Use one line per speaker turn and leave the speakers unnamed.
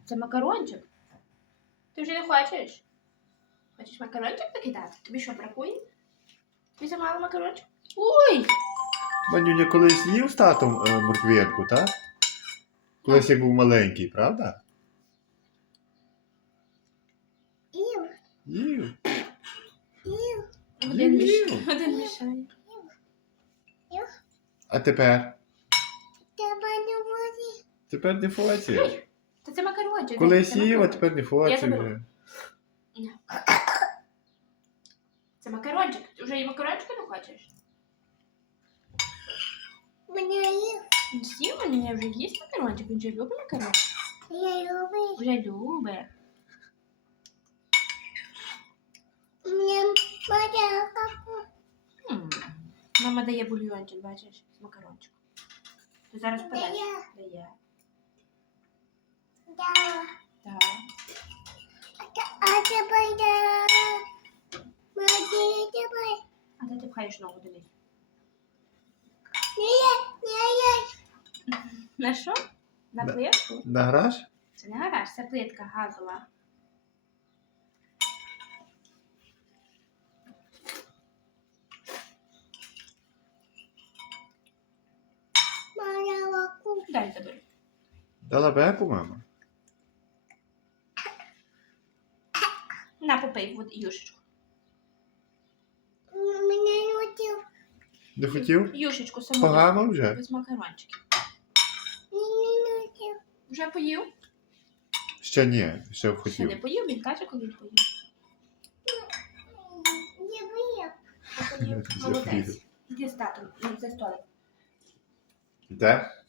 Це макарончик. Ти вже не хочеш? Хочеш макарончик покидати? Тобі що, бракує? Тобі замало макарончик? Ой!
Манюня колись їв з татом морквинку, так? Колись як був маленький, правда? Їв.
Один
Їв.
мішає.
А тепер? Тепер не хочеш.
Та це макарончик.
Колись
це
їв, а
макарончик.
тепер не хочеш.
заберу. Це макарончик. Ти вже і макарончика не хочеш? З'їв мене, вже їсть макарончик. Він же любить макарончик. Вже любить. Мама дає бульйончик, бачиш, з макарончиком. Ти зараз подаш? Дає. Так. А де ти пхаєш ногу, дивись? На що? На плитку?
На гараж?
Це не гараж, це плитка газова. Дай забери.
Дала беку, мама?
На, попий юшечку.
Не хотів?
Юшечку саму.
Погано вже?
Без макарончиків. Вже поїв?
Ще ні, ще
Ще
хотів.
не поїв, він каже, коли поїв. Поїв.
Вже
Молодець.
поїв.
Іди з татом, за столик.
Де?